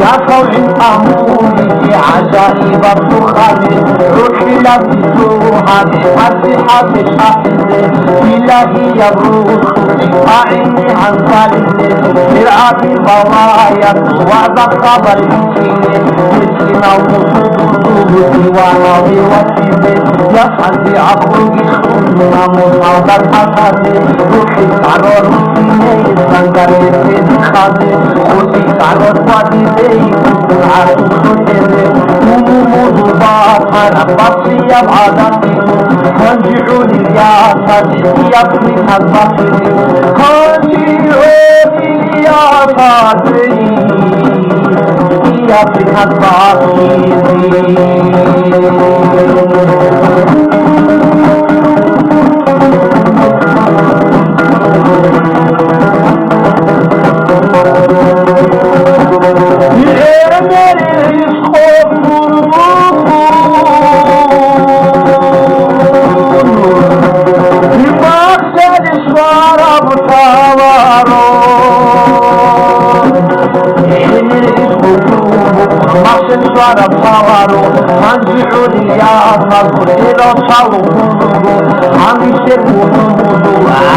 يا صوع أموري عجائب الدخان روحي لبسوها بفتحة شحن إلهي يبروح أعني عن ظالم مرعى بوايا وعد خبر مسكنا وصدوه ديوانا بوسيبه يفعل بعقلي خلنا مصابة حسد روحي قرار سيني سنگر بسيد خاده خوشي قرار وادي دي كسر عرض خسره موضوع باطر بطري بعادتي خنجعوني يا صديقي يبني هالبطري خنجعوني يا صديقي يبني هالبطري Pavaro, Mangiuri Yama, Gurero Salumundo, Amishe Mundo,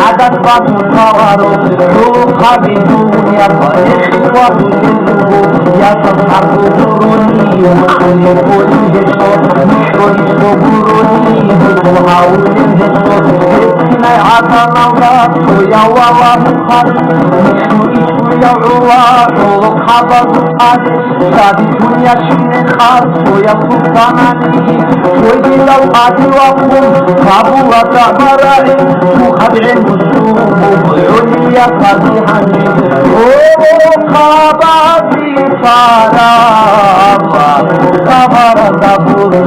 Adat Batu Pavaro, Rukhami Dunia, Eshwa Dunia, Yasam Abu Duruni, Mani Poli Heso, Mishori Soguruni, Hauli Heso, Etina Atananga, Soyawa Mukhar, Mishu Yawa, Khaba Mukhar, Sadi Dunia Shine Khar, Soya Sultanani, Soya Al-Adi Waqum, Kabu Watabarai, Mukhad'in Musum, Uliya Fadihani, Khaba Faraba, Kabara Daburi.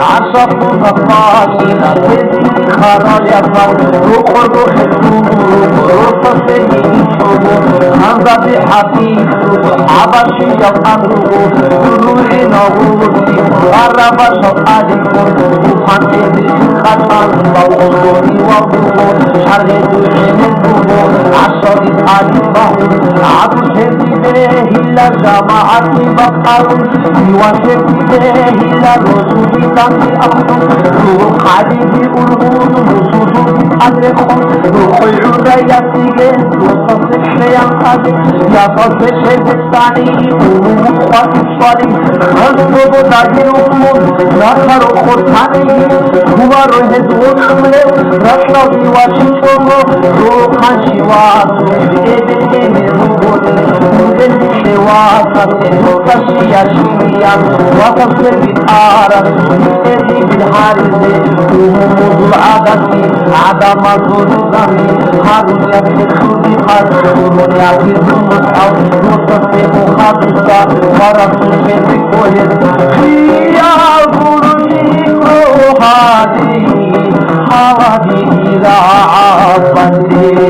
عشق مقاصد خرايا روح روح روح سيد خنزة بحقيق عبشي يقرب روح نغوصي غرب شقالكم وفانتي خطان وغضوري وغضور شرق دعين الدبور عشر آلفه عبد به إلا جماعة بطل يوشك به إلا رسول تنسي أخذ روح حديث أرغون نصوص أدركم روح العودة يسيجن وصف الشيء قادم يصف الشيء الثاني أموم وإصالي خلصه داخلكم نخر خطاني هو رهد وخمله رشلوي وشيشوه روحا شوات بإذن روحه من شواسة تشيا شيا وتصل بالآرة إذن بالحارث وموضوع العادة عدم الظلم هارون يبني خلقات ومن يعزيز المسعود متصف خاطئة ورسول في كوهد يا غرني روحاني حوادي إلى عبدي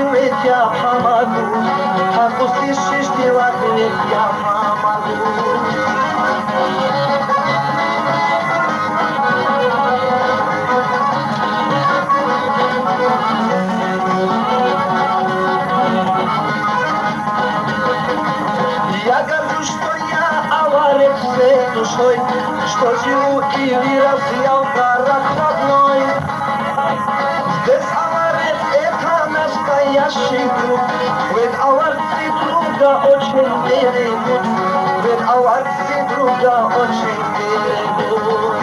ответ я помогу, отпустишь ты в ответ я помогу. Я горжусь, что я аварец всей душой, что живу и вырос я в город родной. Здесь аварец это настоящий друг, ведь аварцы друга очень берегут, ведь аварцы друга очень берегут.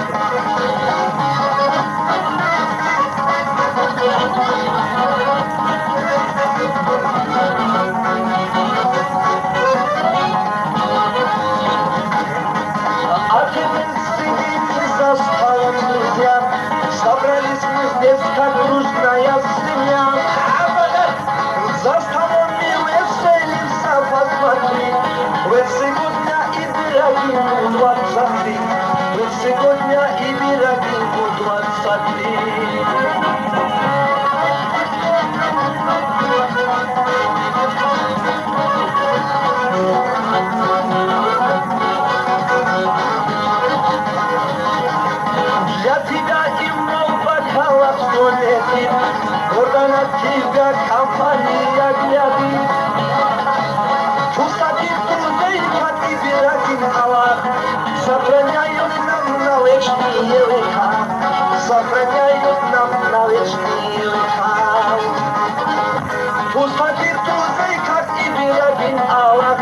Собрались мы здесь, как дружная семья. За столом мы веселимся, посмотри. Ведь сегодня и пироги у 23. Ведь сегодня и пироги у 23. Я тебя и много бокалов столетий, гордо на тебя компания глядит. Пустоты друзей, как и пироги на Аллах, сохраняют нам на вечные века, сохраняют нам на вечные века. Пустоты друзей, как и пироги на Аллах,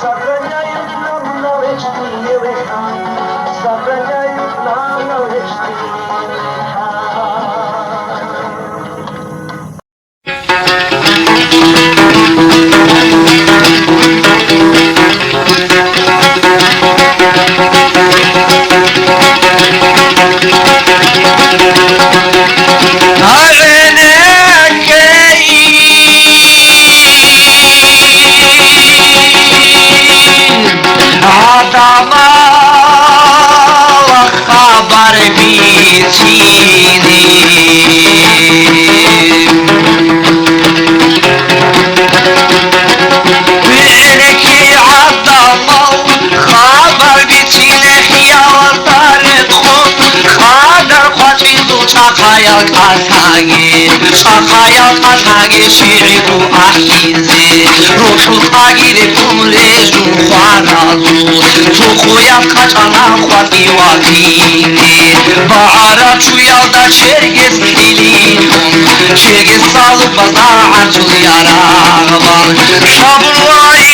сохраняют нам на вечные века, сохраняют нам на вечные века. شخاياك أتاجي شخاياك أتاجي شيعو أحيزي روشو تاجي لكم ليجو خوانازو تخويا كتانا خواتي وابيني بعراتو يالدا شرگز خيلينون شرگز سالو بزاعتو ياراغبان شابلواي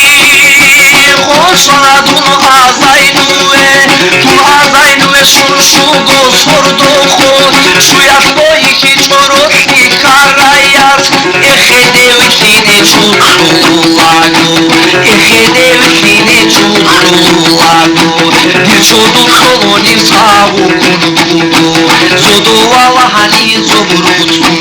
خوشانا دون آزاينوه دون آزاينوه شرشوگو سردو خود شویت بایی که چروتی کارایت اخیده وکینه چوخولاگو اخیده وکینه چوخولاگو دیچودو خلونیم ساو کنبوگو زودو والا هنی زبروتون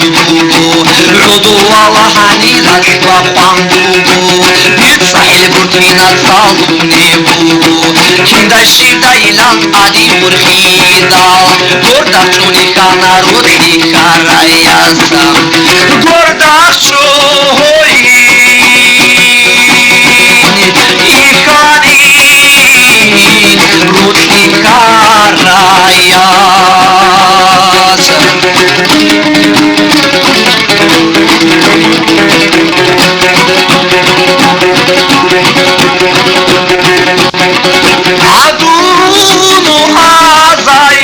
بوگو رودو والا هنی لطفا پانگوگو دیت ساحل برتوینا سالونه بوگو کندای شیردا ایلان آدی مرخیدال گردک چونیکا народ хикараяса гордашой ихани руд хикараяса адуну азай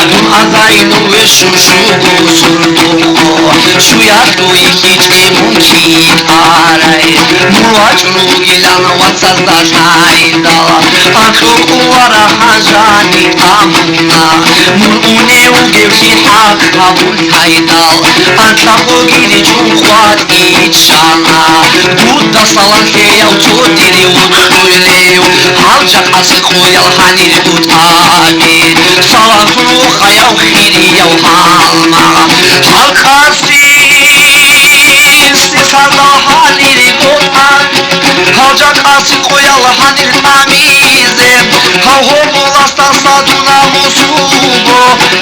Adun azaynu ve şuşugu surdugu Şuyatu ikiçi munki aray Murvaçnu gilan vatsazda şaydala Akruku vara hajani amuna Murune ugevşi hak kabul haydal Antahu giri cumhuat içana Budda salan heyav çodiri utsulev Halcak asık koyal hanir utabir Salan kuru hayav khiri yav halma Halkasi sisada hanir utabir Halca kasık koyalı hanir tamize Havho bolastan saduna musubo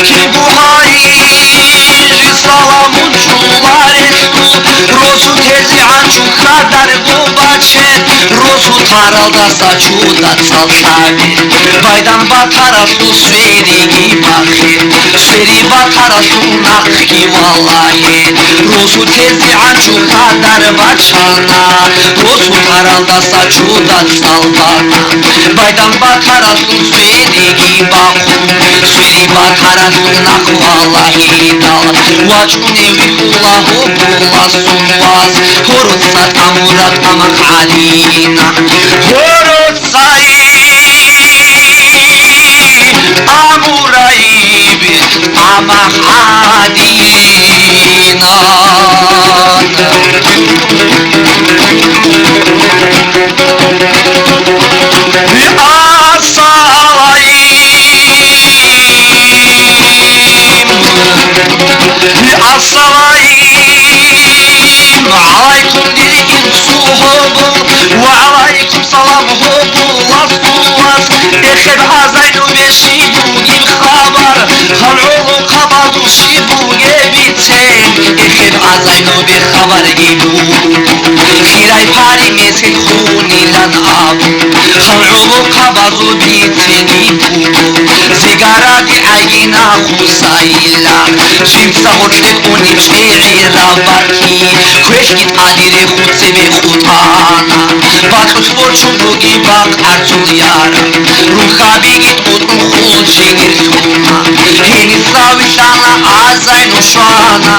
Ki bu hayri salamun çular ettu Rozu tezi ançu kadar bu baçet Rozu taralda saçuda salsavi Baydan batara su sverigi bakir Sveri batara su nakki vallahi Rozu tezi ançu kadar baçana Rozu taralda saçuda salbana Baydan batara su sverigi bakun Sveri batara su nak vallahi dal Vaçune vikullahu bulasun vaz Horut sat amurat amak alina Horut amuraybi amak alina Assalamu alaikum dirikin suhubu Wa alaikum salam hubu Lassulas Ekheb azaynu beşibu gil khabar Hal'ulu kabadu şibu gebiten Ekheb azaynu be khabar gibu Khiray pari meskin khuni lan abu Hal'ulu kabadu biten gibu Zigaradi ayina khusayla Jimsa hotlek uni çeri rabarki Kweşkit adire khutse be khutana Batut borçun rugi bak artul yara Ruhabi git utun khul jigir tuma Heni savi sana azaynu şana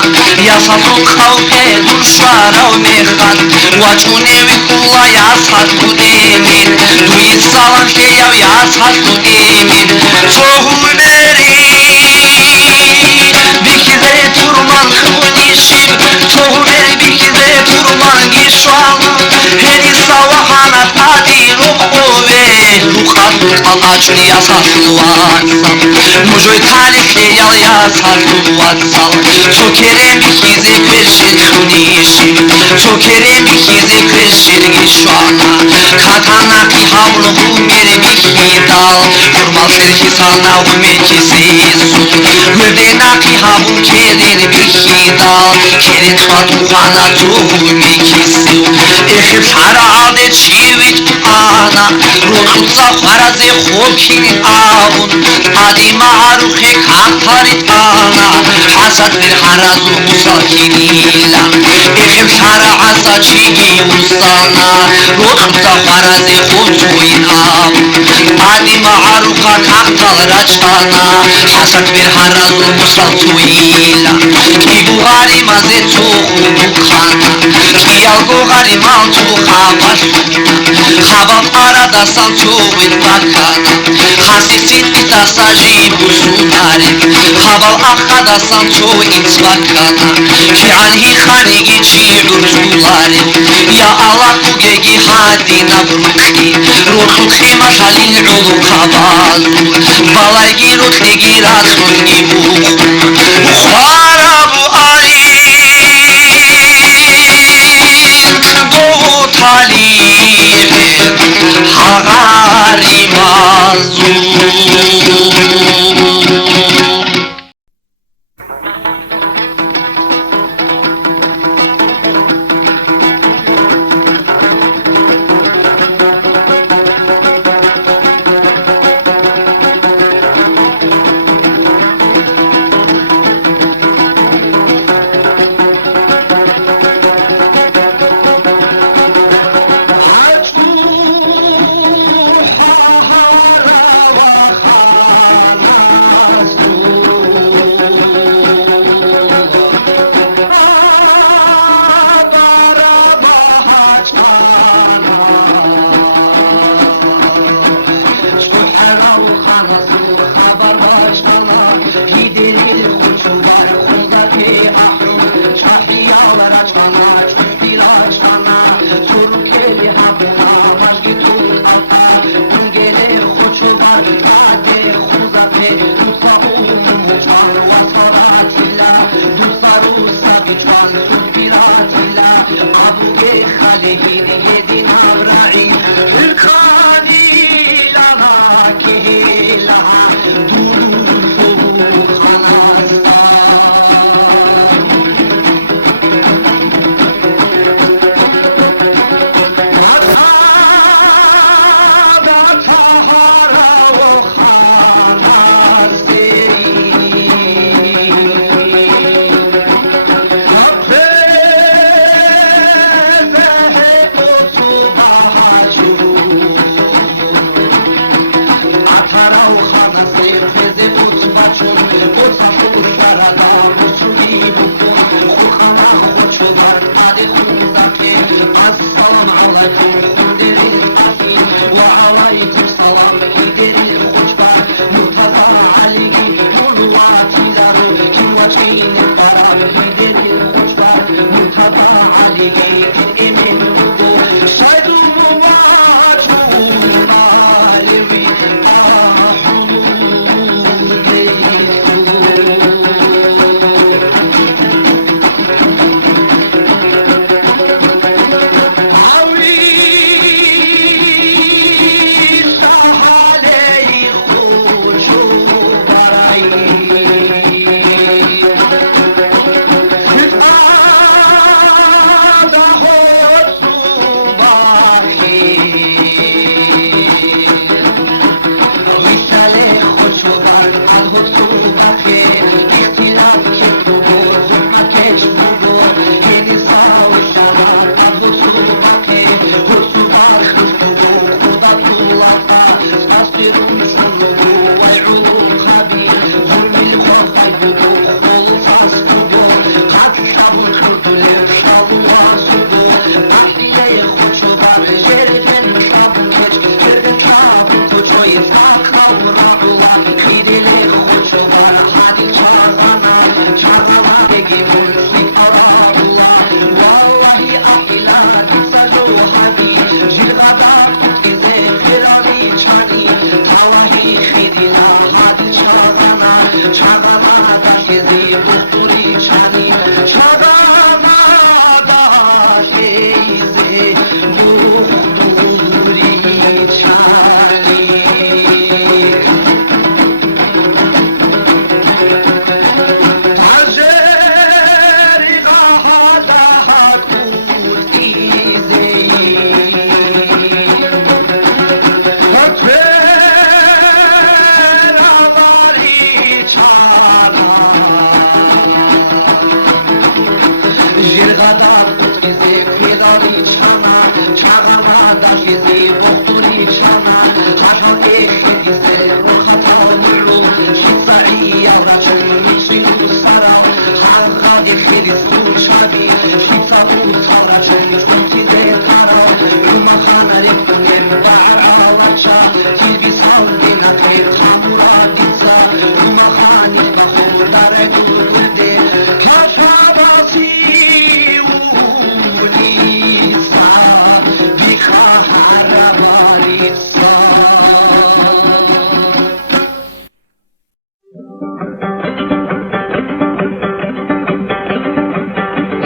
Yasatun khavke dur şara u mekhan Vaçune vikulla yasat kudemin Duyit salam keyav yasat kudemin Çohuneri Bikize turman khunishim Çohuneri bikize turman gişan Heni savahana tadi rukhove Rukhatun kalachni yasatun vatsal Mujoy tarikhe yal yasatun vatsal Çokerem bikize kveşin khunishim Çokerem bikize kveşin gişana Katana ki havlu humere bikidal Kurmal serhi sana humeki sesun Gövdena ki havun keder bikidal Keret hatun hana tu humeki sev Ekhib shara adet şivit ana Rotutsa faraze khobkin avun Adi ma'arukhe kaktarit ana Hasad bir harazu musakinilan Ekhib shara asa çigi usana Rotutsa faraze khobkin avun Adi ma'aruka kaktal raçana Hasad bir harazu musakinilan Ki buhari maze tuğu bukhana Ki algo gari mal tuğa basuna Havam arada santuğun bakana Hasisin itasa jibu sunarim Haval akada santuğun bakana Ki anhi kharigi çiğur tularim Ya Allah kugegi hadi nabrukhi Ruhut khimat halil ulu kabazu Balay girut egirat hungi bukhum Kharabu arin Gohu talih Hagari mazlum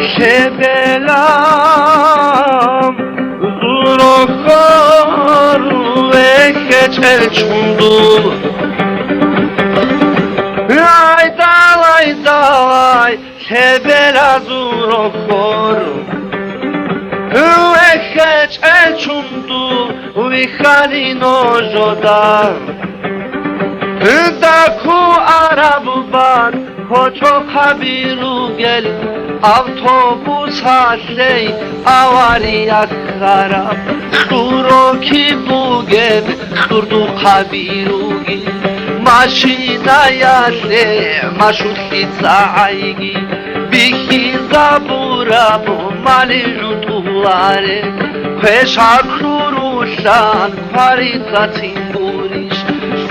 Şebelam Zurokar ve keçel çundu Ay dalay Şebela zurokar ve keçel çundu ve halino jodan Daku arabuban Koço kabiru gel Avtobus hasley Avariya karab Duro ki bugem Durdu kabiru gel Maşina yasle Maşut hitsa aygi Bihi zabura bu mali jutulare Peşa kuruşan Paritsa timburiş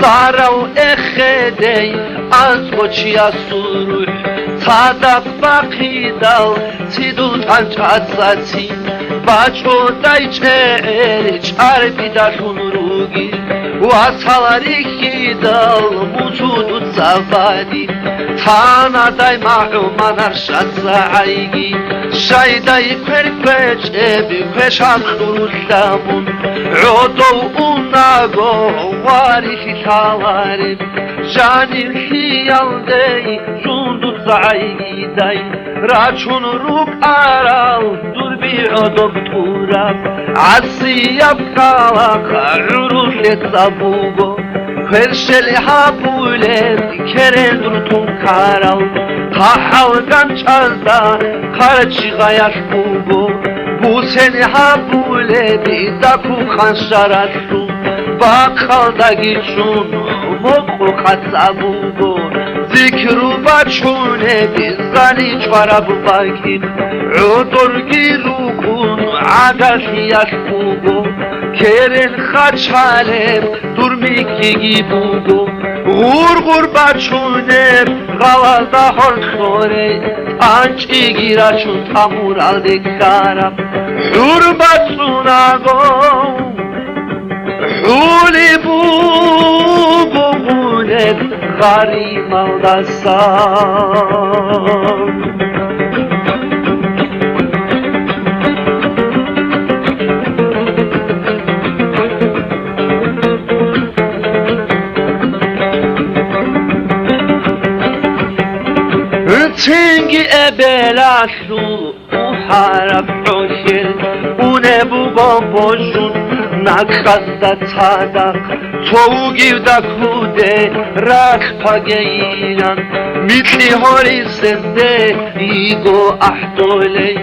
Sarau ekhedey Az koçya suruh Tadak bakidal Tidul tançatsati Baço dayçer Çarbida şunrugi Vasalari hidal Mucudu zavadi Tanaday ma'uman arşatsa aygi Şayday kwerkweç ebi kweşak duruşlamun Rodov unago Varihi şavarim Janir hiyaldey Zundur zayday Raçun ruk aral Dur bir o doktora Asiyab kalaka Uruşet zabugo Kverşeli habulet Keren durtun karal Tahalgan çazda Karaçıga yaş bugo Bu seni habuleti Daku kanşarasu Bakalda geçun Moku katsabugo Zikru baçune Bizani çarabu bakin Udor girukun Agashi yaş bugo Keren kaçalem Durmiki gibugo Gur baçune Gavalda horsore Anç igiraçun Tamur aldik karam Dur baçunago Huli bu bugunet Garim aldasam Tengi ebelashu Uharab hoşel Une bu bomboşun Nakasta tadak Çoğu givda kude Rak pageylan Mitli horisende Igo ahdoley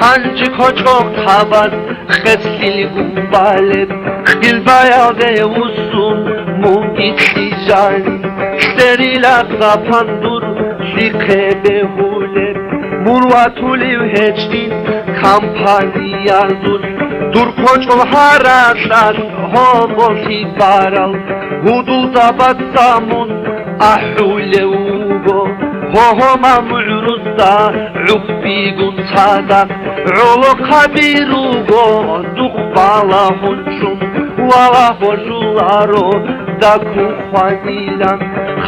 Hancı koçok tabat Xetsil gumbalet Xilbaya ve usun Mum itli jani Sterila kapandur Şike behulet Murvatuliv heçin Kampanya dur Dur koçol harasar Homosi baral Hudul tabatsamun Ahule ugo Hohoma mu'ruzda Ufbi guntadak Ulu kabirugo Dukbala hunçum Vala hojularo Daku hadilan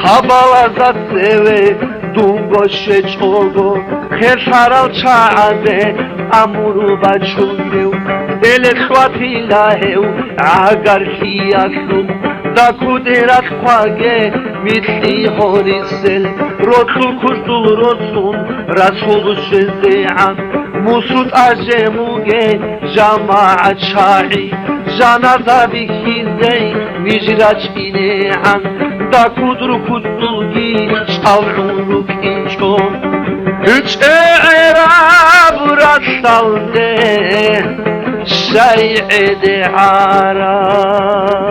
Habalaza seve Dungo şeçogo Kheşaral çaade Amuru baçulev Ele xvatilahev Agar hiyaşum Dakuderat khage Mitli horisel Rotul kuştul rosun Rasul şezean Musut ajemuge Jamaat şahi Janaza bihizey Vicraç inean Dakudru kutsulgi Şav'uruk inçom Üç e'rab rastalde Şey'de haram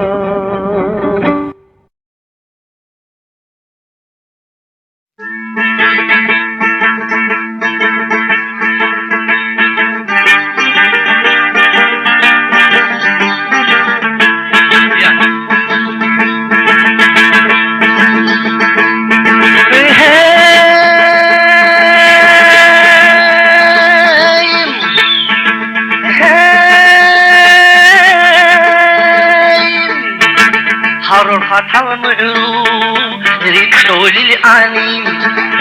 حرر فتح المعروف ريكسول العليم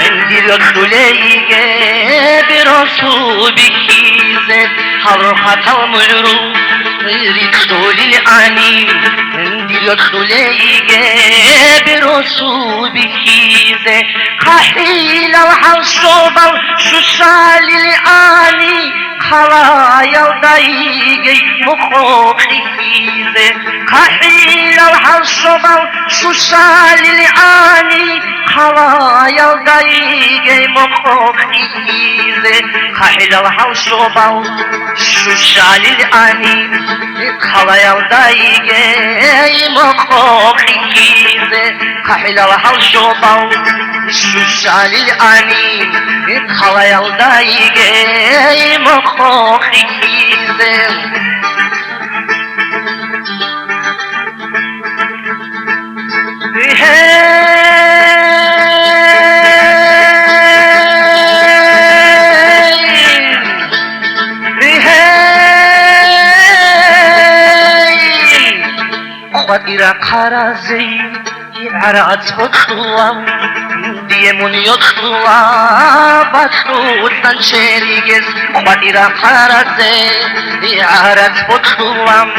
عندي يدليك برسول بكيزة حرحة المجروح ريكتول العني يدليك برسول بكيزة خحيل الحصوبة شسال العني خلايا دايجي مخوخي كيزة خحيل الحصوبة شسال العني خلايا دايجي مخوخي كيزة خحيل الحصوبة شسال العني خلايا دايجي مخوخي كيزة خحيل الحصوبة شسال العني خلايا دايجي مخوخي كيزة خاطر قرازي عرات بطلام ديمون يطلع بطلوط تنشريجز خاطر قرازي عرات بطلام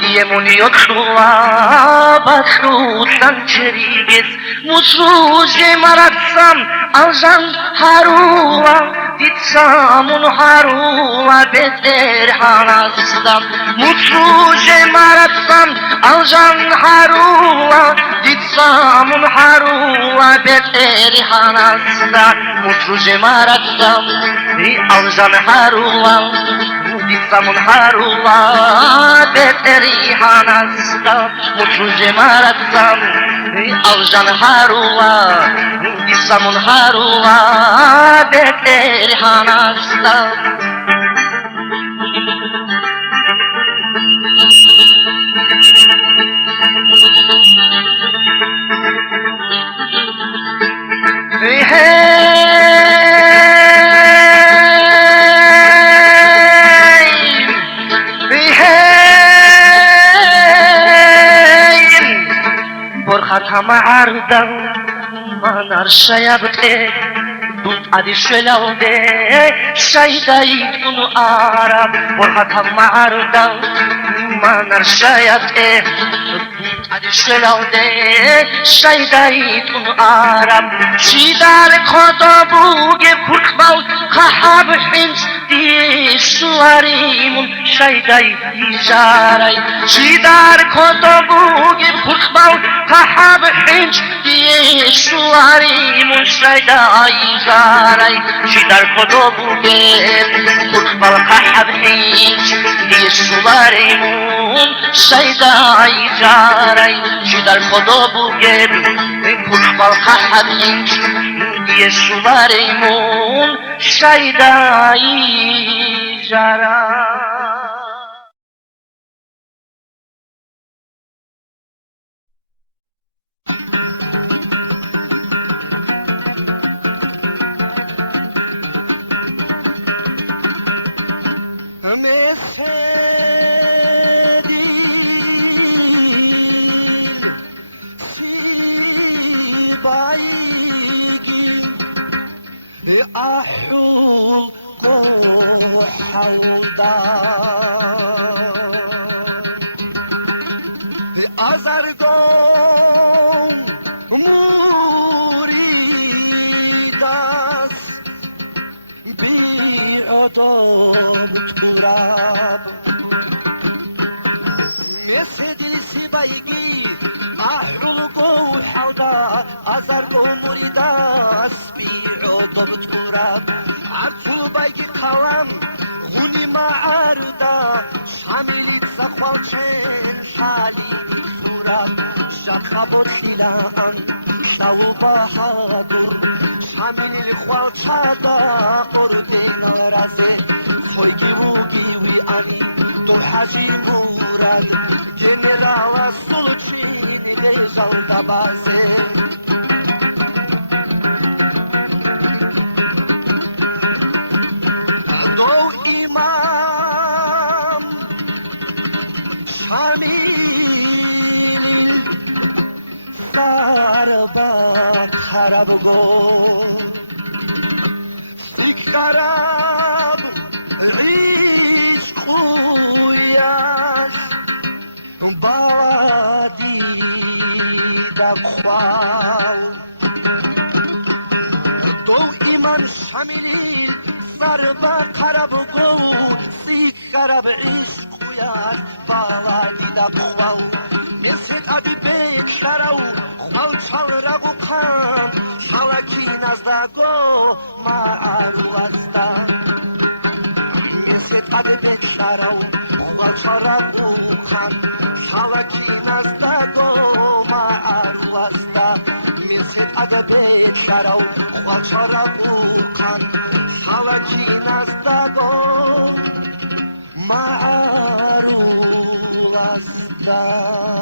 ديمون يطلع بطلوط تنشريجز مصروج مراتسام aljan harula ditsamun harula beter hanastam mutlu cemaratsam aljan harula ditsamun harula beter hanasta mutlu cemaratsam aljan harula ditsamun harula beter hanasta mutlu cemaratsam aljan harula ditsamun harula beter hanasta Borhatama ardan manar shayabte dut adi shelaude shaydai tunu arab Borhatama ardan manar shayabte dut adi shelaude shaydai tunu arab shidar khodabuge kurkbal khahab hinch di suarimun shaydai ijaray shidar khodabuge kurkbal khahab hinch di suarimun shaydai ijaray shidar khodabuge kurkbal khahab hinch di suarimun shaydai ijaray shidar khodabuge kurkbal khahab hinch di suarimun shaydai ijaray أحول قوحودا أزردون مريداس بأدام تراب مسدل سبايقي أحول قوحودا أزردون مريداس بأدام تراب عطو بايقي قلم غني معارضة شاملت سخوالشين شالي تراب شخبو سيلان شاو بحادر شامل الخوال شادا قردين رازي خويكي وكيوي أني تحاجي مورد جنرال سلطين رجال دبازي شراب عشق وياش بادي دخواه دو ایمان شمیل سر با قرب گو سی قرب عشق ویاش بادی دخواه مثل ابی بین شراو خال چال رگو کن شاوکی نزدگو ما آرو ازدن مثل ابی بین شراو خال چال رگو کن شاوکی نزدگو ما آرو ازدن مثل ابی بین شراو خال چال رگو کن شاوکی نزدگو ما آرو ازدن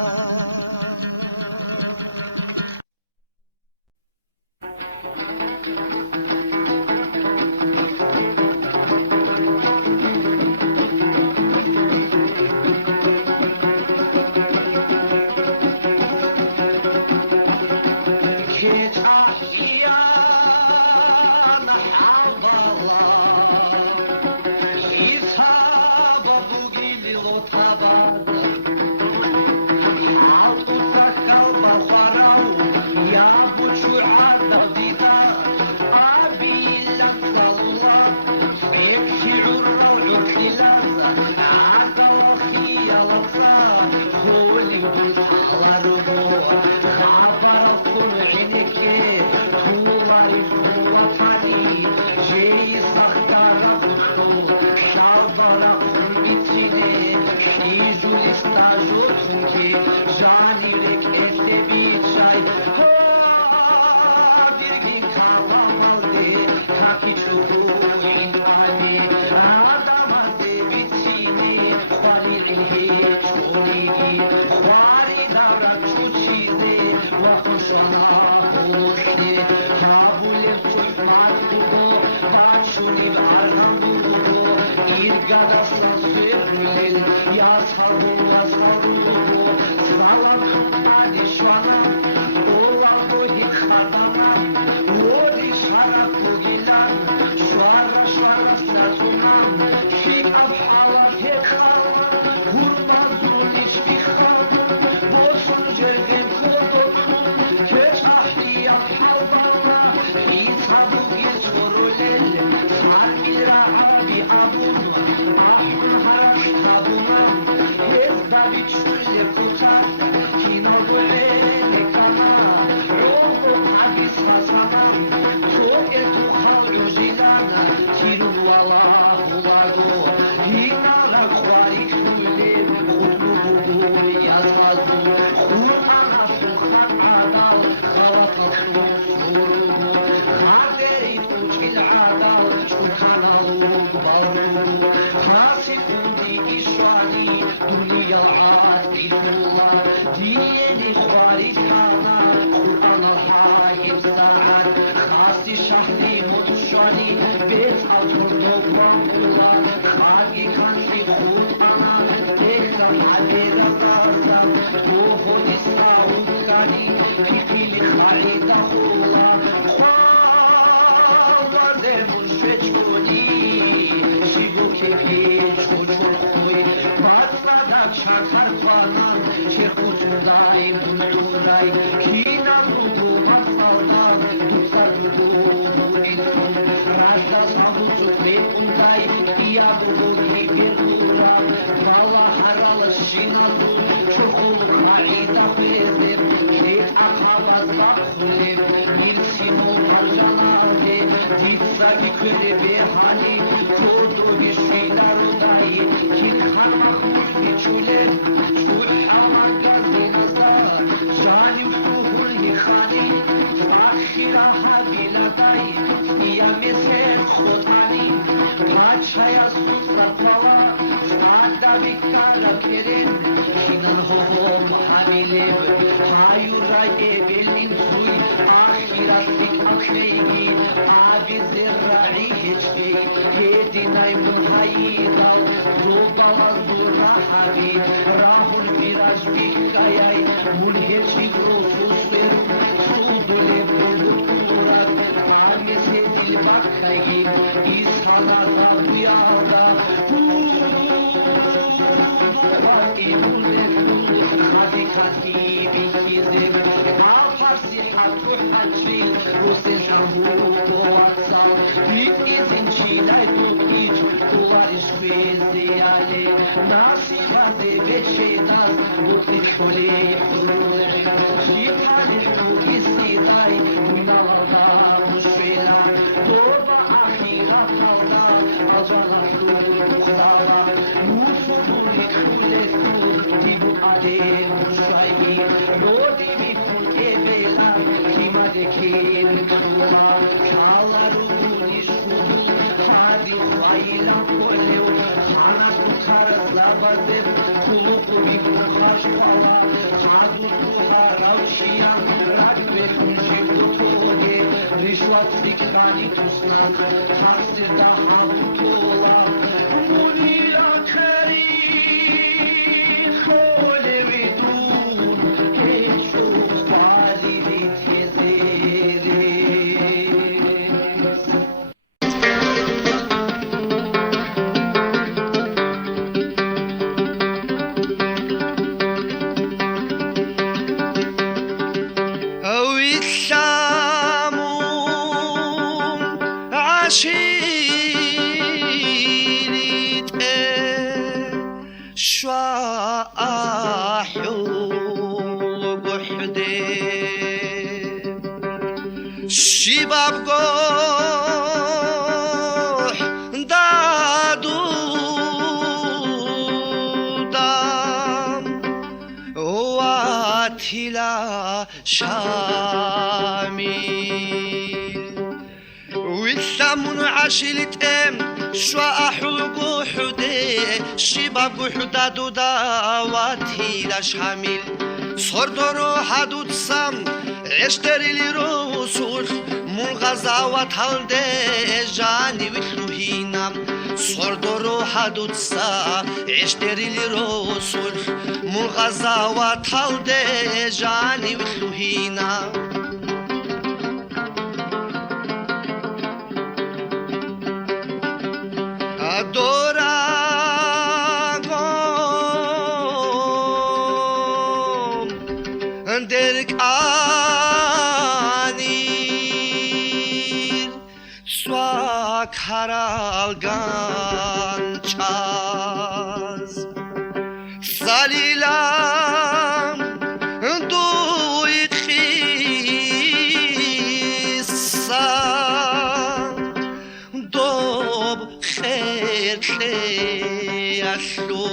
şaygim İshalada uyarda Var imune hadi katibi kizim Farsi hatu hacil Rusin şahu doğatsa Bit izin çiğnay tukic Ular işviziyali Nasirazi ve şeytan Bukit koli huzule Şitali hukisi day Uymalada muşvela Doğba ahira kalda Acala hukukala Nusuri kulefu Tibu adil muşaygi Lodi mikun evela Kimadekin kula Kalarun işudu Hadi fayla kolev Hanas tutarız labadeb Kuluku mikun haşpala Hadu tuharav şiyan Rakbe kunjim tutoge Rişvat fikrani tusnak Hasirda havutola Munira kerim Kolevi dur Geçuz validi tezeriz ويسامون عشيرة شواحو وحدي شباب قوح دادو دام واتلا شاميل والثمن عشلة شوا حلقو حدي شباب حدادو داواتي لشاميل صردرو حدود سام اشتري لي رسول منغزاوات هالدي جاني وتلوهينا صردرو حدود سام اشتري لي رسول منغزاوات هالدي جاني وتلوهينا Adoragom Derek Anir Swak Haral Ganchaz Salilam Duikhisa Dob Kher Aslu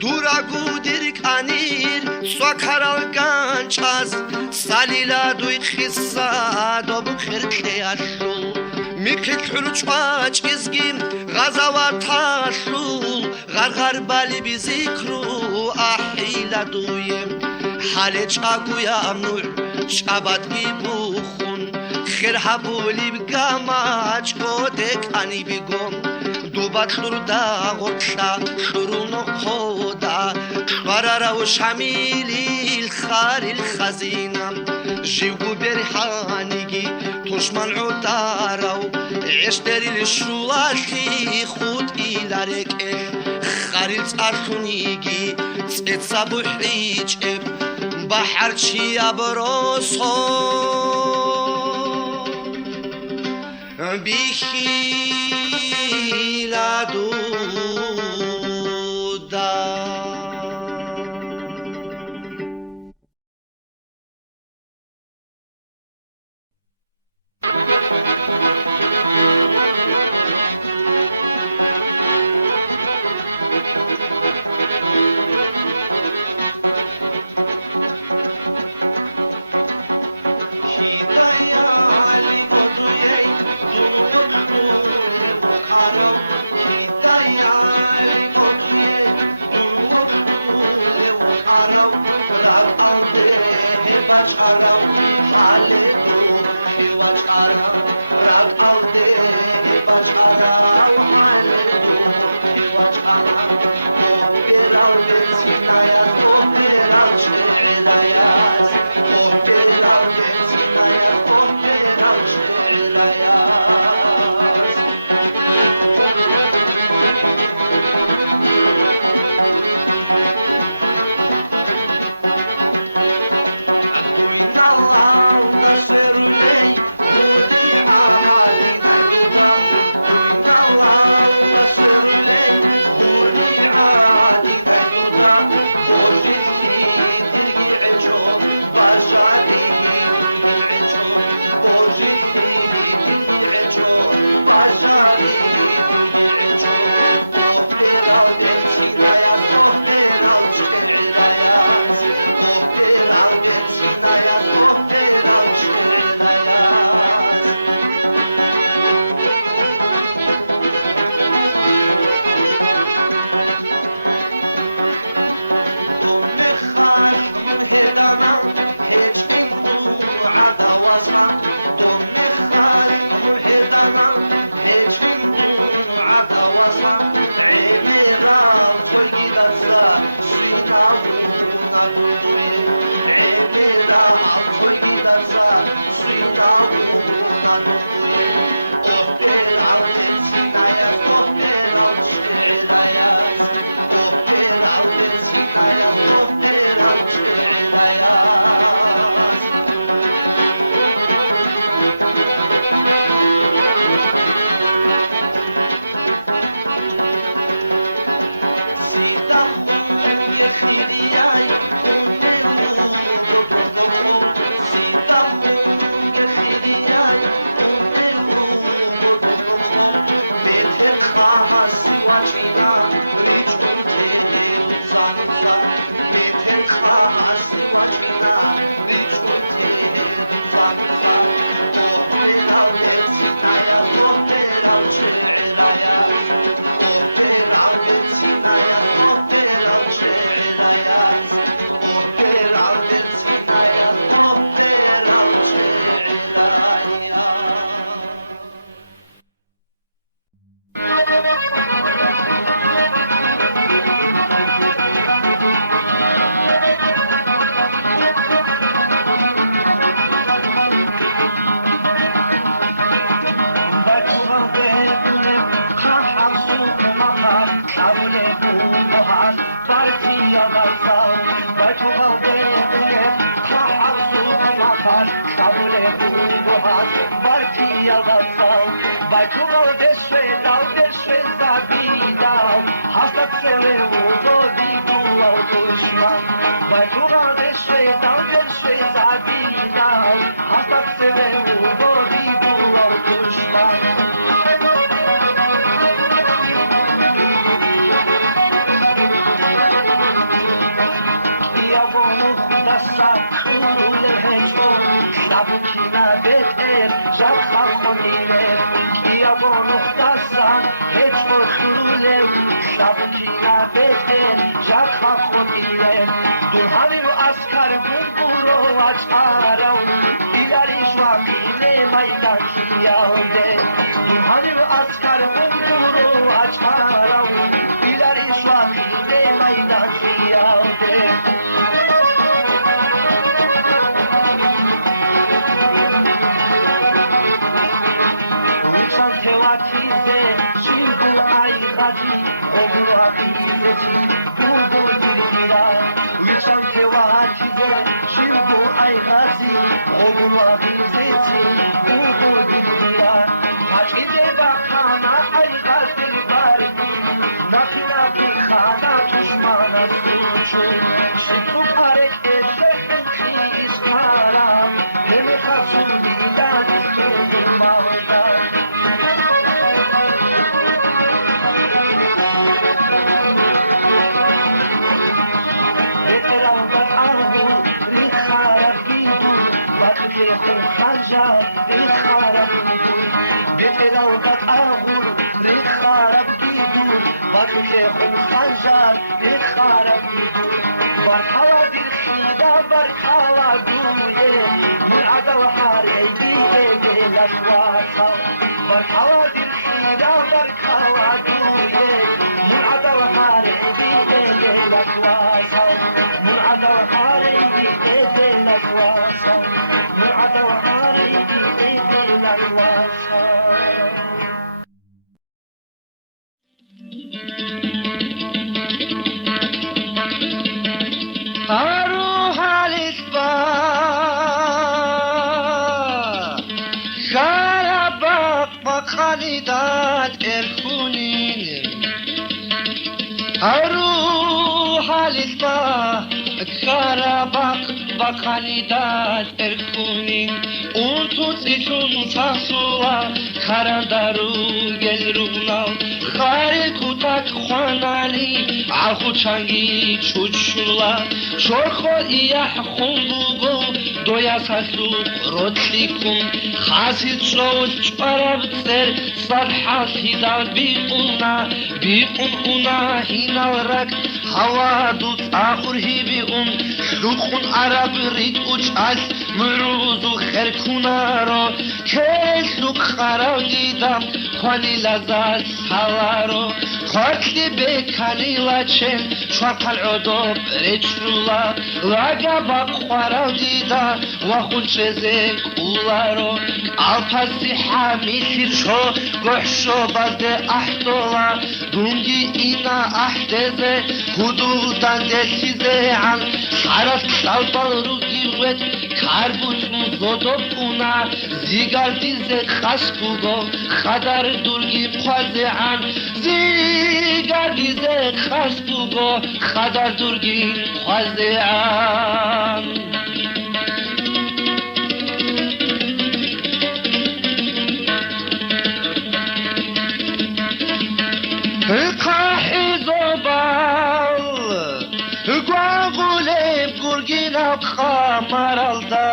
Duragu Derek Anir Swak Haral Ganchaz Salila Duikhisa Dob Kher Aslu Mikret hürüç aç izgim Gazavat haşul Gargar bali bizikru Ahila duyem Hale çakuyam nur Şabat gibukhun Kher habuli bgamaç Kodek ani bigom Dubat lurda gotla Şurunu koda Barara u şamilil Kharil khazinam Jivgu berhanigi Tuşman udarav اشتري للشوالي خود إلارك خارج أرخونيجي تصابو حريج بحر چي أبروسو بخيلا دودا دخترسان هیچ بخولم شبکینا بکن جاکا خودیم دو همی و اسکر برو و چارم دیداری شواقینه میدان کیاده دو همی و اسکر برو و چارم دیداری شواقینه میدان کیاده Tevakize, şimdi ay gadi, olur hakimeti, bulgur dilira. Uyusan tevakize, şimdi ay gadi, olur hakimeti, bulgur dilira. Hakide bakana ay gadi bari, nakina ki khana düşmana suçu. Sıkı hareket etsen ki iskara, neme kapsın bildan istedim mağda. اروح الاسباح خربق بخالدات الخونين اروح الاسباح خربق بخالدات الخونين unutut için sasua karadaru gelruna khare kutak khanali akhuchangi chuchula shorkho iyah khumbugo doya sasu rotlikum khasit shos chparabtser sarhasidan biquna hinalrak havadu akhurhi biun lukhun arab rit uchas mruzu kherkunaro kesluk kharav didam khani lazat salaro khotli bekani lachen chwapal odob rechula laga baqharav dida wa khuncheze ularo alpasi hamisir sho gohsho bazde ahtola dungi ina ahteze huduldan desize an saras salbal rugiwet karbut muzodop una zigardize khaskugo khadar durgi khwaze an zigardize khaskugo khadar durgi khwaze an kahizobal gwagule gurgina khamaralda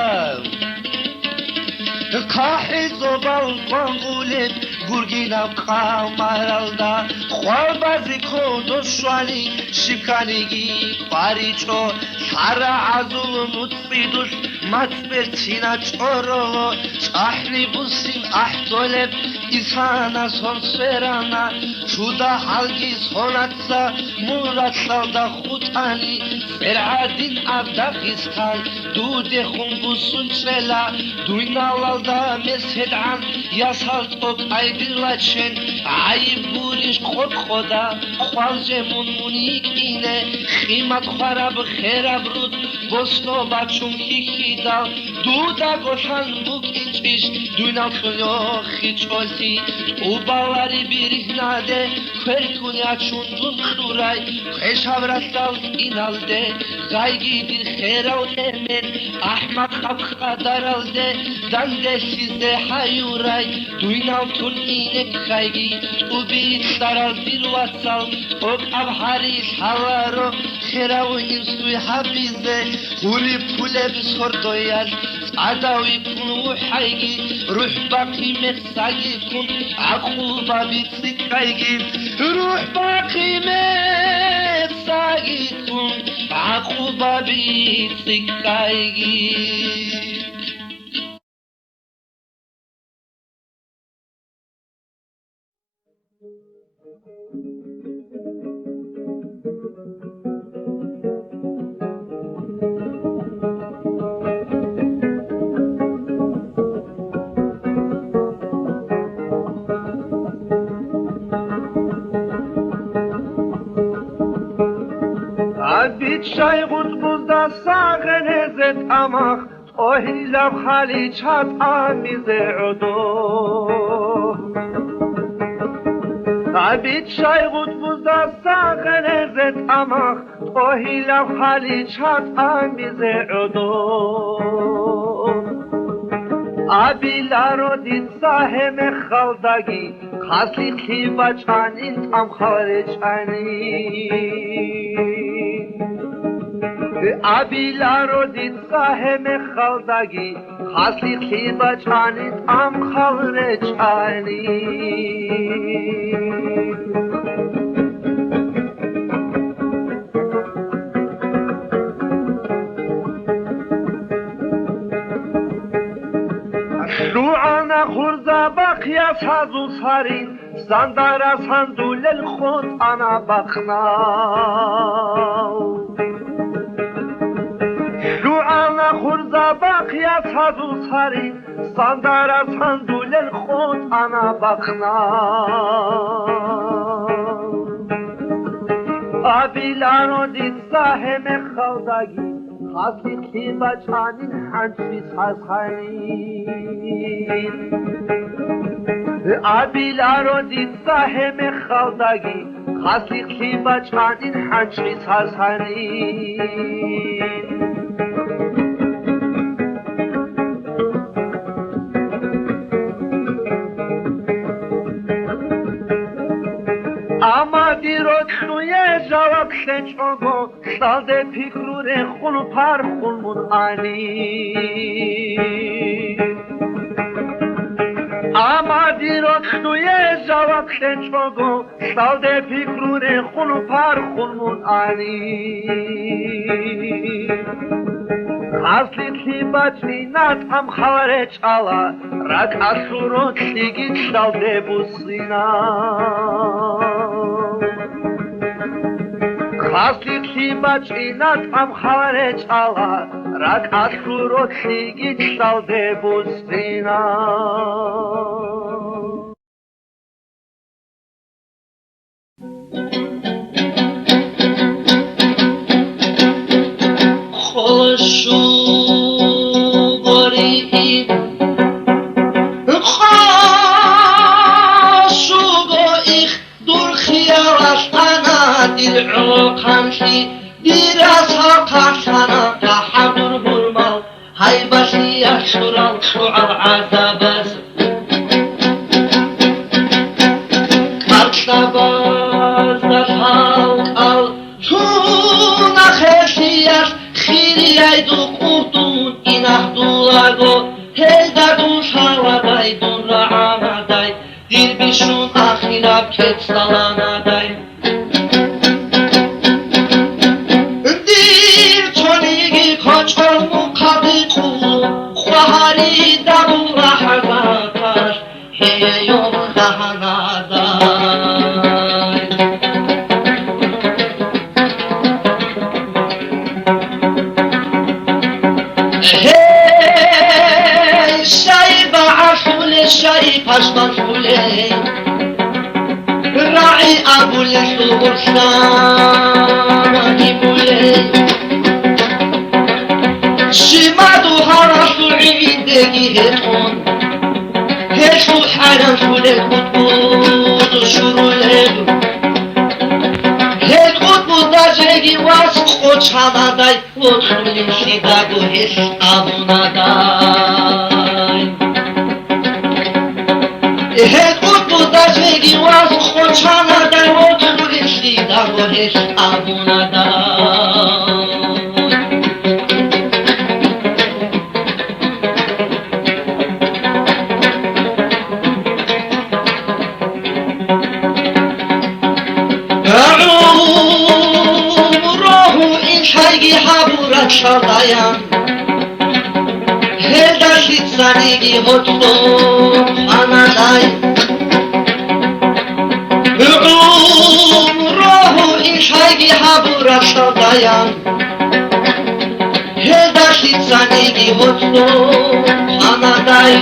kahizobal gwagule gurgina khamaralda khwabazi kodoshwali shikanigi paricho sara azul mutsidus matsbertina chorolo chahli busin ahtoleb isana sonserana chuda halgi sonatsa muratsalda khutani feradin abdagistan dude khumbusun chela duinalalda mesedan yasalt ok ayglachen ayib burish khokhoda khwalje munmunik ine khimat kharab kherab rud bosno bachum khida duda goshan buk inchish duinal khlo khicholti ubavari birignade kherkunya chundun khurai kheshavrastal inalde gaygi dir kherav temen ahmak khaqadaralde dande sizde hayurai duinal tun inek gaygi ubit daral dirwatsal ok abharis halaro kherav instui habize huli pule bisordoyal عداوي كن وحيجي روح باقي متساقي كن عقوبة بتسكايجي روح باقي متساقي كن عقوبة بتسكايجي عبید شایقوت بوزده ساغنزت اماخ اوهی لب خالی چات آمیز عدو عبید شایقوت بوزده ساغنزت اماخ اوهی لب خالی چات آمیز عدو عبیلا رو دید ساهم خالدگی خاصی خیبا چانین تام خالچانی عبیلا رو دید ساهم خالدگی خاصی خیبا چانین تام خالچانی روعانا خورزا بقياس هازو صارين ساندارا ساندول الخوت انا بقنا روعانا خورزا بقياس هازو صارين ساندارا ساندول الخوت انا بقنا ابيلانو ديت ساهم خالداگي خاصی خیبا چانین حنچی سازخانین عبیلا رو دید ساهم خالدگی خاصی خیبا چانین حنچی سازخانین آمادی رو توی جواب سنچوگو سالده پیکرور خونو پر خونمون آنی آمادی رو توی جواب سنچوگو سالده پیکرور خونو پر خونمون آنی خاصی خیبا چینات هم خواره چالا رک اسورو تیگی سالده بوسینا خاصی خیبا چینات هم خواره چالا رک اسورو تیگی سالده بوسینا خلشو باری خاشو بایی دور خیالش انا دل عقمشی دیر از ها قشنا تحضر برمال های بسی اشرال شعر عذابس کارشنباز دفال کال چون خشیش خیلی ایدو قوتون این اخدولاگو هیدادون شاوادایدون را آمادای دیر بیشون آخیراب کت سالانادای دیر چونیگی کچل مقابی قولو خواهاری دبون را حضاتاش هیون خواهانادای شاي پشمان شوله راعي ابو الشورشاني بوله شمادو هرسو عيدگي هتون هشو حرم شوله قطبود شروله هت قطبود داجگي واسق خود چمدای وطولی شیدگو هش ابونادای هت قطبود داجگي واسق خود چمدای وطولی شیدگو هش ابونادای şaldayan Heldaşit sanigi hotlu anaday Ruhu inşaygi habura şaldayan Heldaşit sanigi hotlu anaday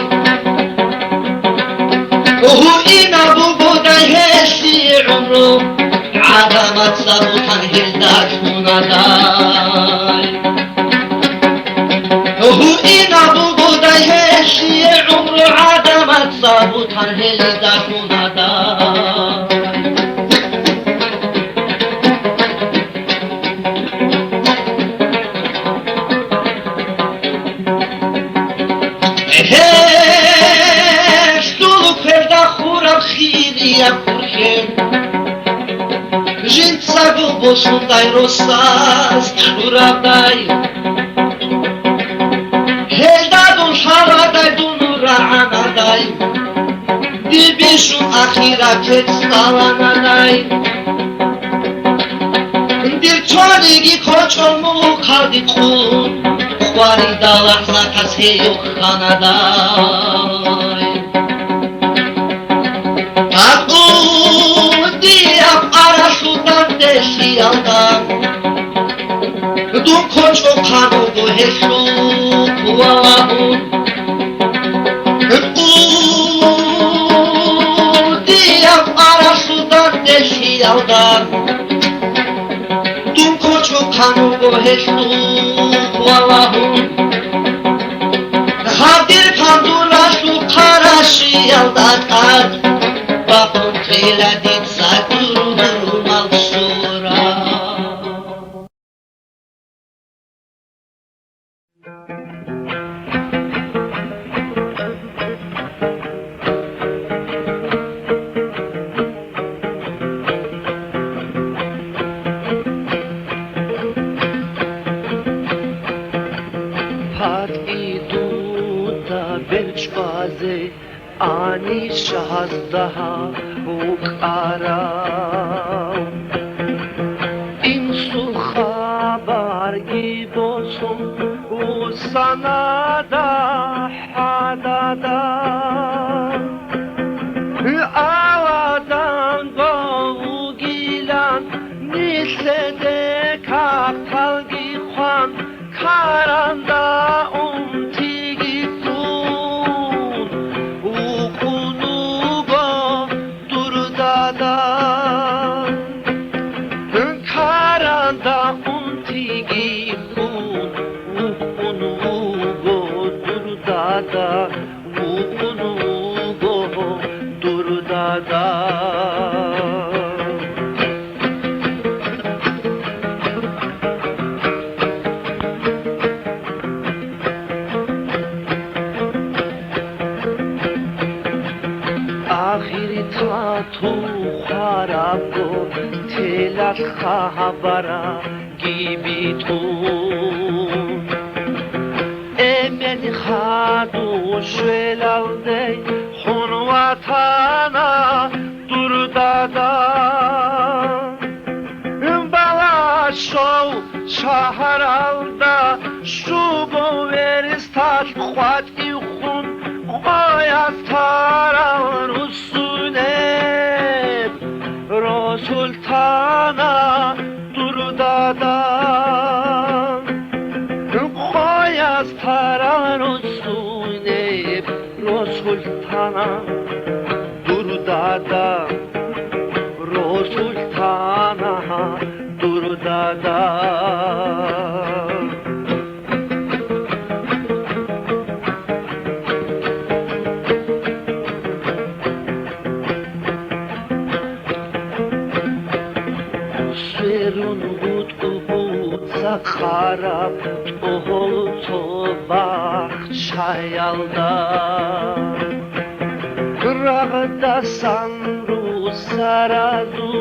Ruhu ina bubuday heşi umru Adamat sabutan hildaş unaday Ruhu ina bubuday heşi umru Adamat sabutan hildaş unaday Khiriya kurhen Jin sagu bosunday rosas uraday Heldadun havaday dunura anaday Dibishun akhiraket stavanaday Dirçanigi koçomu kaldi kun Khwari da lahza kas heyuk anaday Diap arasudan deşiyaldan Dum koço kanu bu heşlu kuvalahun Diap arasudan deşiyaldan Dum koço kanu bu heşlu kuvalahun Hadir pandurasu karaşiyaldan ad Babam kıyladit sakuru malsura Pat iduda belçbaze Ani şahazdaha uqaram İnsu xabar gidosun u sanada hadada Avadan govu gilan Nisede kaktalgi khan Karanda umtigi kun Ukunugo durdada Karanda umtigi kun Ukunugo durdada Ukunugo durdada Ahiri tu kharabgo telat khabara gibi tu Emen khadu şelalde hunvatana durdada Balaşov şaharalda şubo veristat khuat ikhun Qoyas taran usune Rosultana durdada Qoyas taran usune Rosultana durdada Rosultana durdada Kharab tohol tobakh chayalda Ragda sanru sarazu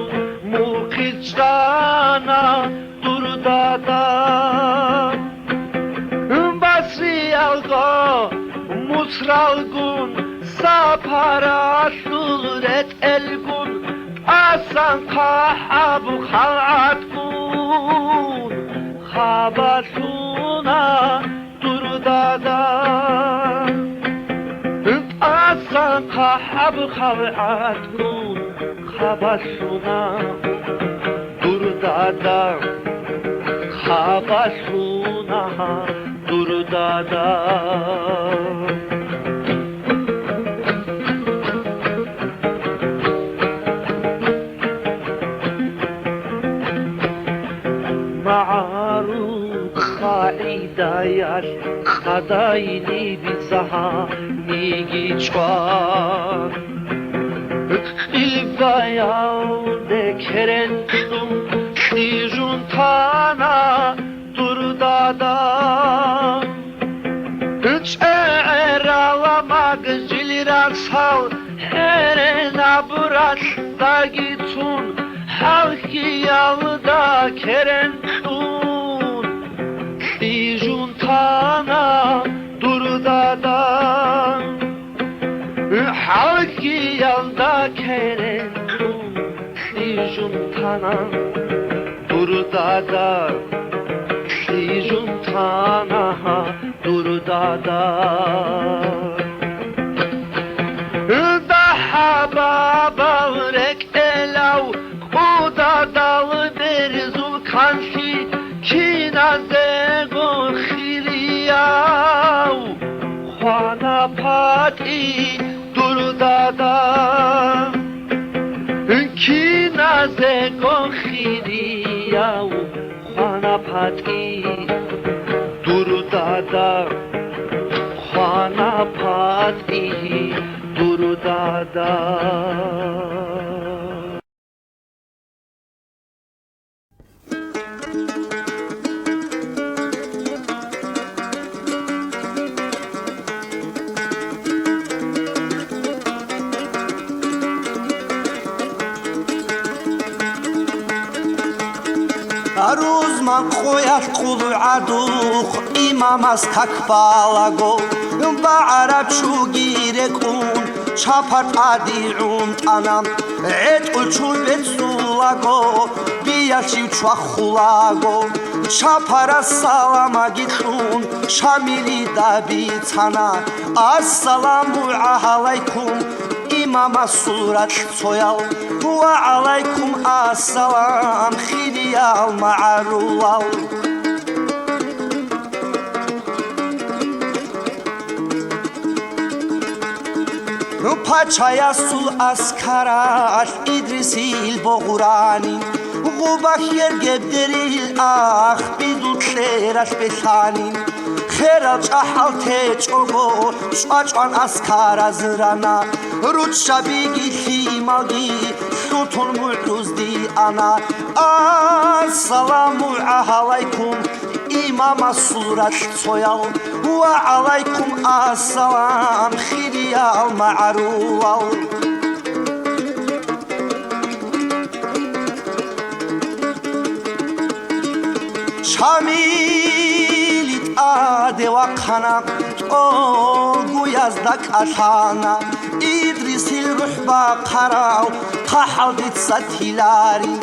mukhijana durdada Basri algo musralgun sapara suret elgun asan qahabu khalat kun Habasu sultana durdada Asan kahab khavatun khabasuna durdada khabasuna durdada معروف خايدايش خدايني بزها نيجي چوار الفاياو دكرنتم سيجون تانا دردادا Çeramak jiliraksal herena buras da gitun halki yalda kerentun Dijun tana durdada halki yalda kerentun Dijun tana durdada Dijun tana durdada Daha babavrek elav Kuda dal berzul kansi Kinaze gorkhiliyav Khwana pati durdada Kinaze gorkhiliyav Khwana pati durdada Khwana pati durdada Aruzman khoyar qulu aduq imamas kakbalago Ba'arab shugirek çapart adiun tanam Et uçubet sulago Biyaçi çuakhulago Çapara salama gitun Şamili da bitana Assalamu alaikum İmama surat soyal Ve alaikum assalam Khiliyal ma'arulal Paçaya sul askaraş İdrisil boğurani Gubah yer gebderil ah Bidut şeraş beşani Xeral çahal teçogo Şaçan askara zırana Rut şabigi himagi Şutun mu'ruzdi ana Assalamu alaikum İmama surat soyal Ve alaikum assalam Khiliyal ma'arulal Şamilit adeva kanak Olgu yazda kaşana İdrisil ruhba karav Kahaldit satilari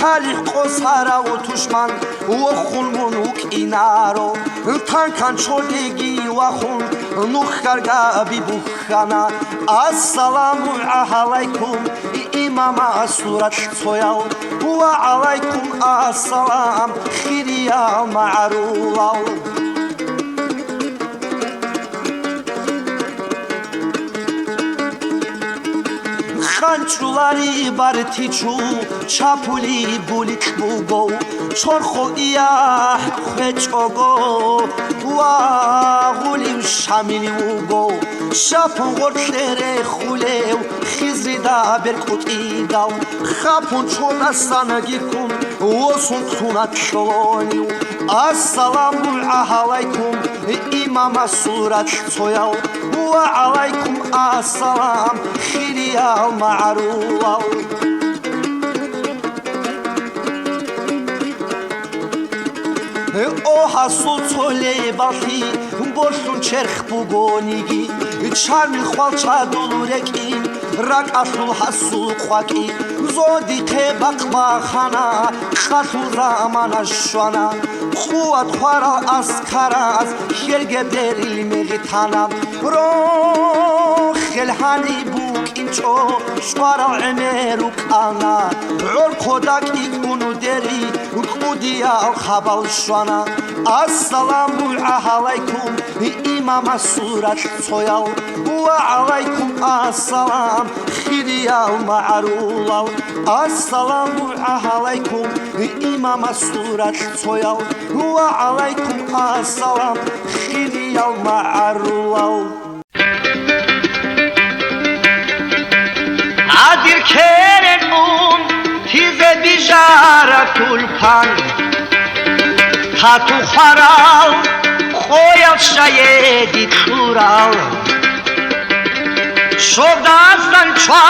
Tarih qosara u tuşman Uokhun munuk inaro Tankan çodegi uokhun Nukhkarga bibukhana Assalamu alaikum İmama surat soyal Ve alaikum assalam Khiliyal ma'arulal Xançulari bartiçu Çapuli bulik bugo Çorxo iyah Xeçogo Vagulim şamili ugo Şapun gorçlere xulev Xizri da berkutidav Xapun çona sana gikun Osun tuna çoloniv Assalamu alaikum İmama surat soyal Ve alaikum assalam Khiliyal ma'arulal O hasul tole balti Boşun çerx bugonigi Çarmil xval çadulurekin რაკასულ ჰასულ ყვაკი ზოდი ხებაყვა ხანა ხათურა მანაშვანა ხუა თვარა ასქარას ხერგებდერილი მეღითანა რო ხელჰანი ბუკინჭო შვარა ემერუ კანა ორ ხოდაკი კუნუდერი კუდია ხაბალშვანა ასალამუ აჰალაიკუმ იმამა სურათ ცოიალ ვა ალაიკუმ ასალამ ხიდიალ მაარულალ ასალამუ აჰალაიკუმ იმამა სურათ ცოიალ ვა ალაიკუმ ასალამ ხიდიალ მაარულალ adil keren un tize bijara tulpan tatu kharal khoyal shayedi khural shodastan chwa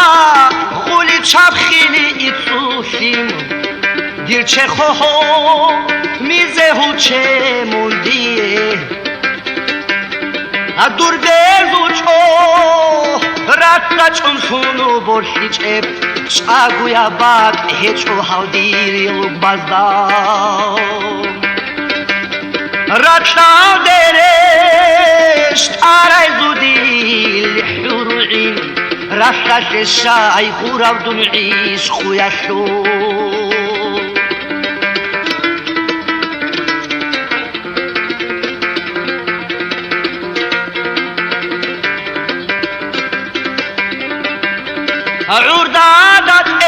khuli chapkhili itsusim dilche khoho mize huche mundie adur bezucho Ratna chumsunu borshicep Shaguya bak hecho haldiri lugbazda Ratna deresh Aray zudil huru'in Ratna sheshay Khurav dun'ish khuyashu عردادت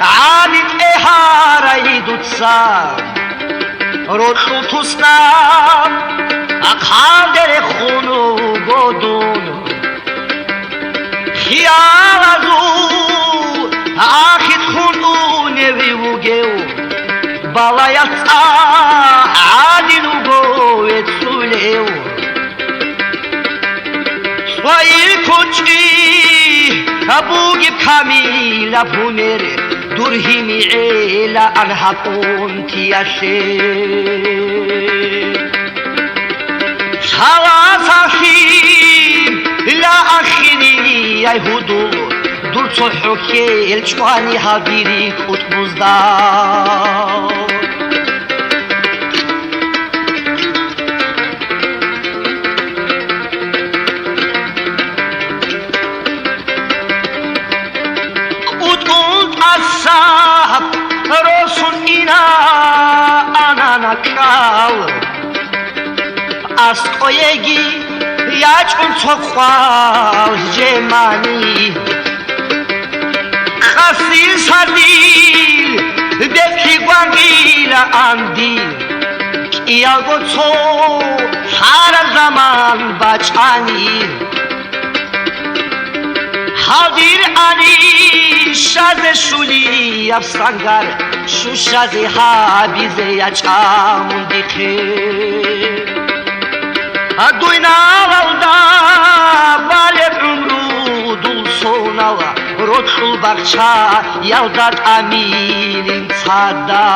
عادت هارایدوتسا روشو توسنام اقادر خونو گودون خیال ازو آخید خونو نویوگیو بالایت عادینو گوید سولیو سوایی کچی أبوك بكاميلا بونير درهمي عيلا أنها كنت يا شيخ خلاص أخي لا أخيني يا هدو دول صحوكي الجواني هابيري كنت مزدار Asab rosun ina anana kal Askoyegi yachun sokhwal jemani Khasil sadil dekhi gwangila andi Kiya gotso har zaman bachani Hadir ani Shaze shuli afsangar shushaze habize yachamun dikhe aduina valda bale umru dul sonala rotkhul bakhcha yaldat aminin sada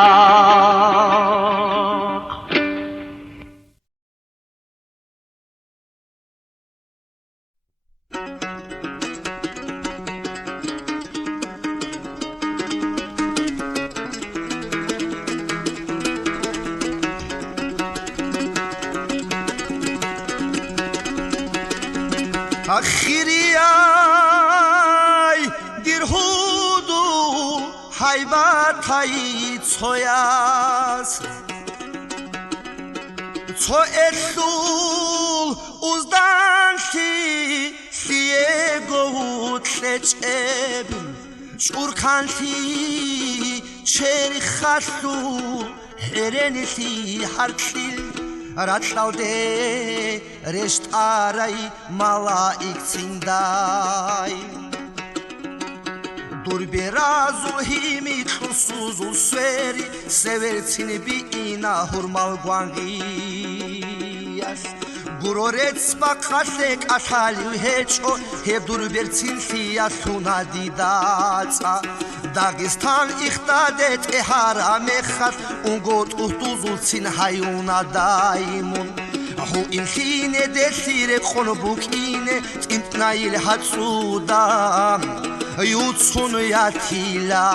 Akhiriyay dirhudu hayvatay tsoyas Tso etlul uzdanki liego utlechebim Shurkanti cheri khaslu hereniti hartil Ratlavde reshtaray malaik tsindai Durberazu himit khusuzu sweri severtsin bi ina hurmal gwangias Gurorets bakhle kathali hecho he durbertsin khia sunadidatsa Dagestan ikhtadet ehara mekhat ungot utuzultsin hayuna daimun თუ იმხინე დესირე ხონბუკინე წინტნაილ ჰაცუდა იუცუნ იათილა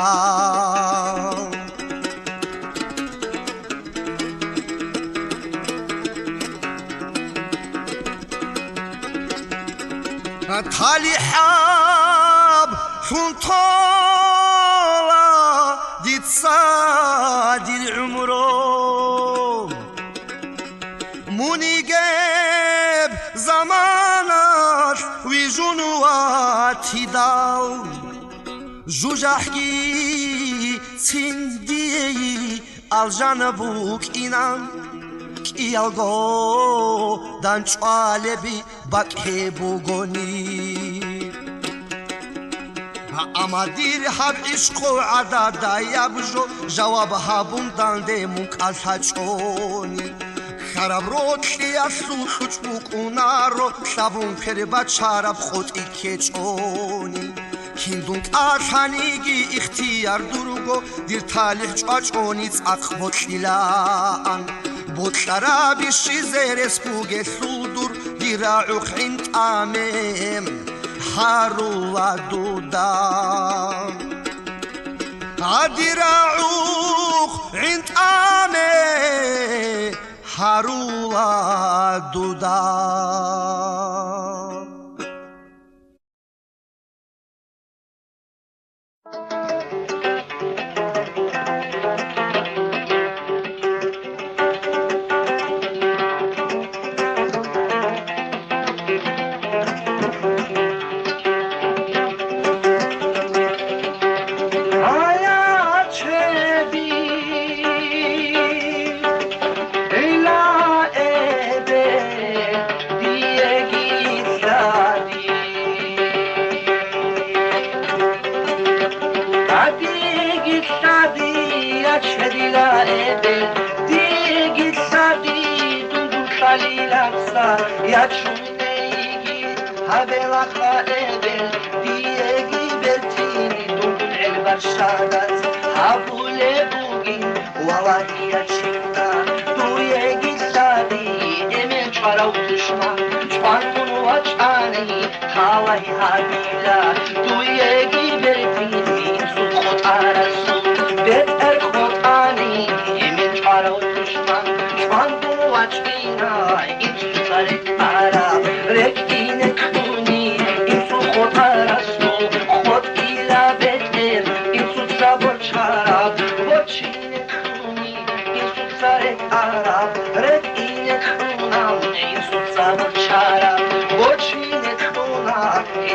თალი ჰაბ სუნთოლა დიცადილ უმრო munigeb zamanas vijunuati dal jujahki tsindi aljanabuk inan kialgo danchalebi bakhebugoni amadir hab ishqo adada yabjo jawab habundan de munkasachoni ხარაბროთი ასუხუჭ უკუნარო საბუნ ფერება ჩარაბ ხოტი ქეჭონი ქინდუნ ყათანიგი იხთიარ დურგო დირთალი ჭაჭონი წახმოჩილან ბოჭარაბი შიზერეს ბუგე სუდურ დირაუ ხინტამემ ხარულა დუდა ადირაუ ხინტამე harula duda ya chunegi habela khaebel diegi betini dun el barshadat habule bugin wallahi ya chinda diegi sadi emen chara utushma chpantun wachani khalai habila diegi betini sukhot arasu bet er khotani emen chara utushma chpantun wachina para rekine kuni insu khotarasu khot ila beter insu sabor charab bochine kuni insu sare arab rekine kuna insu sabor charab bochine kuna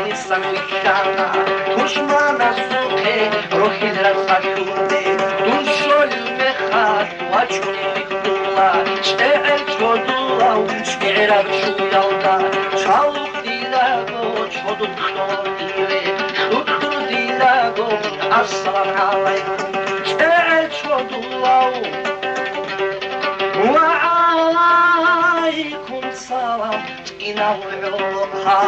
insan wikana tushmana suhe rohid rasashunde dunshol mekhat wachuni vikula sh'e'el chodula sh'e'rab shuyalda shaluk dilago chodut khlodive khudku dilago assalamu alaikum sh'e'el chodula wa alaikum salam inawuha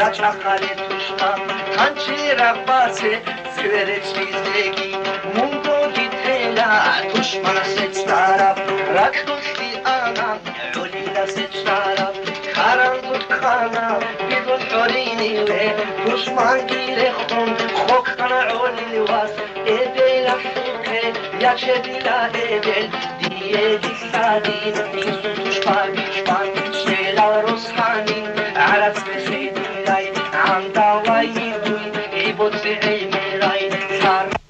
Rachakale tushma, kanchi rabase, zverechli zdegi, mungo gitela, tushmana sechtarab, rakhushli anam, ulila sechtarab, karandut khana, bidut horinive, tushman girechon, khokhana ulilwas, ebela shukhe, yachedila ebel, diegi sadin, nisu tushman, shela roshanin, arats mesedi,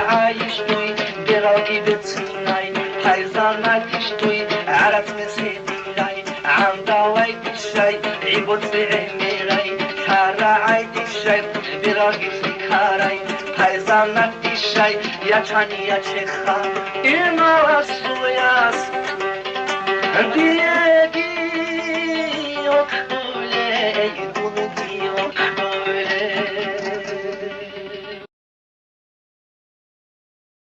عايشتوي براقي بتصنعي حيزانك تشتوي عرف مسيدي لاي عم دواي بالشاي عبود في عميراي Karaj dzisiaj wyrogi karaj Pajzanat dzisiaj jaczania ciecha I mała sujas Diegi